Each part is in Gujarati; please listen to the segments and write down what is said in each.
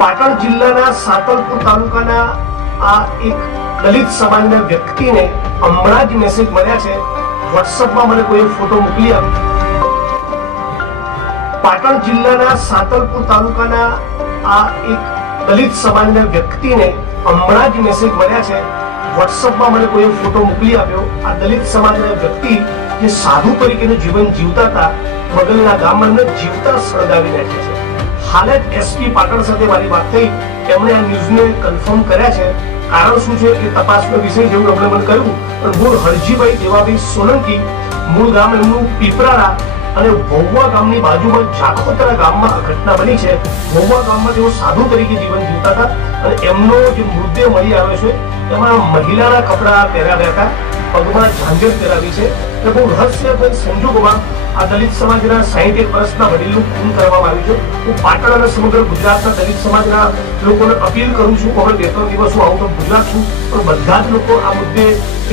પાટણ જિલ્લાના સાતલપુર તાલુકાના આ એક દલિત સમાજના વ્યક્તિને હમણાં જ મેસેજ મળ્યા છે. વોટ્સએપમાં મને કોઈ ફોટો મોકલી આપ્યો. પાટણ જિલ્લાના સાતલપુર તાલુકાના આ એક દલિત સમાજના વ્યક્તિને હમણાં જ મેસેજ મળ્યા છે. વોટ્સએપમાં મને કોઈ ફોટો મોકલી આપ્યો. આ દલિત સમાજના વ્યક્તિ જે સાધુ તરીકેનું જીવન જીવતા હતા, બગલના ગામમાં જીવતા સળગાવી નાખ્યા છે. હાલ જ એસપી પાટણ સાથે મારી વાત થઈ. એમણે આ ન્યૂઝને કન્ફર્મ કર્યા છે. કારણ શું છે એ તપાસનો વિષય જેવું એમણે મને કહ્યું. પણ મૂળ હરજીભાઈ દેવાભાઈ સોલંકી, મૂળ ગામ એમનું પીપરાળા અને વહુવા ગામની બાજુમાં જાખોતરા ગામમાં આ ઘટના બની છે. વહુવા ગામમાં તેઓ સાધુ તરીકે જીવન જીવતા હતા અને એમનો જે મૃતદેહ મળી આવ્યો છે એમાં મહિલાના કપડા પહેરાવ્યા હતા, પગમાં ઝાંઝર પહેરાવી છે. એટલે બહુ રહસ્યમય સંજોગોમાં આ દલિત સમાજના 61 વર્ષના વડીલનું ખૂન કરવામાં આવ્યું છે. હું પાટણ અને સમગ્ર ગુજરાતના દલિત સમાજના લોકોને અપીલ કરું છું. હવે 2-3 દિવસ હું આઉટ ઓફ ગુજરાત છું, પણ બધા જ લોકો આ મુદ્દે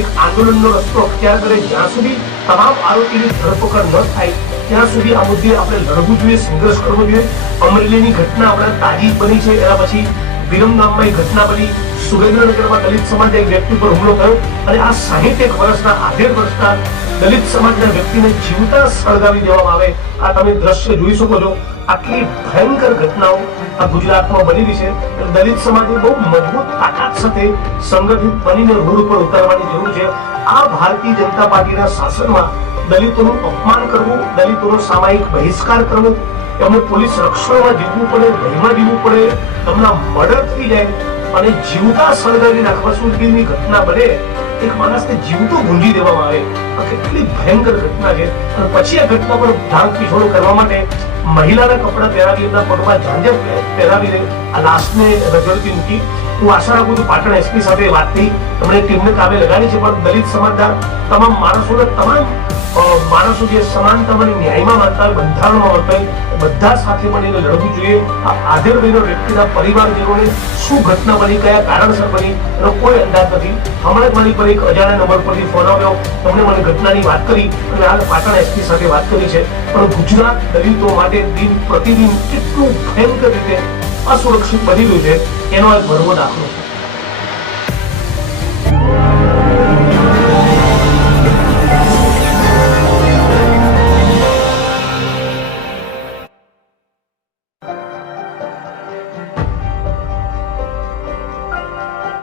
એક આંદોલનનો રસ્તો અખ્તિયાર કરે. જ્યાં સુધી તમામ આરોપીની ધરપકડ ન થાય ત્યાં સુધી આ મુદ્દે આપણે લડવું જોઈએ, સંઘર્ષ કરવો જોઈએ. અમરેલીની ઘટના હમણાં તાજી બની છે, એના પછી વિરમગામમાં એક ઘટના બની. સુરેન્દ્રનગરમાં દલિત સમાજના એક વ્યક્તિ પર હુમલો થયો અને આ 61 વર્ષના 18 વર્ષના દલિત સમાજના વ્યક્તિને જીવતા સળગાવી દેવામાં આવે. આ તમે દ્રશ્ય જોઈ શકો છો. આટલી ભયંકર ઘટનાઓ આ ગુજરાતમાં બની રહી છે. દલિત સમાજે બહુ મજબૂત તાકાત સાથે સંગઠિત બનીને રોડ ઉપર ઉતારવાની જરૂર છે. આ ભારતીય જનતા પાર્ટીના શાસનમાં દલિતોનું અપમાન કરવું, દલિતોનો સામાયિક બહિષ્કાર કરવો, એમને પોલીસ રક્ષણમાં જીવવું પડે, ભયમાં જીવવું પડે, એમના મર્ડર થઈ જાય અને જીવતા સળગાવી નાખવા સુધીની ઘટના બને, એક માણસને જીવતો ગુંજી દેવામાં આવે. આ કેટલી ભયંકર ઘટના છે. અને પછી આ ઘટના પર ઢાંક પીછોડો કરવા માટે મહિલાના કપડા પહેરાવી, એમના પગમાં ઝાંઝર પહેરાવીને આ લાશને રજળતી મૂકી. હું આશા રાખું છું પાટણ એસપી સાથે વાત થઈ, એમણે ટીમને કામે લગાડી છે. પણ દલિત સમાજના તમામ માણસોને, તમામ માણસો જે સમાનતા અને ન્યાયમાં માનતા હોય, બંધારણમાં માનતા હોય, બધા સાથે મળીને લડવું જોઈએ. આ આધેડભાઈનો વ્યક્તિના પરિવારજનોને શું ઘટના બની, કયા કારણસર બની એનો કોઈ અંદાજ નથી. હમણાં જ મારી પર એક અજાણ્યા નંબર પરથી ફોન આવ્યો, તમને મને ઘટનાની વાત કરી અને હાલ પાટણ એસપી સાથે વાત કરી છે. પણ ગુજરાત દલિતો માટે દિન પ્રતિદિન કેટલું ભયંકર રીતે અસુરક્ષિત બની રહ્યું છે એનો એક ભરવો દાખલો છે.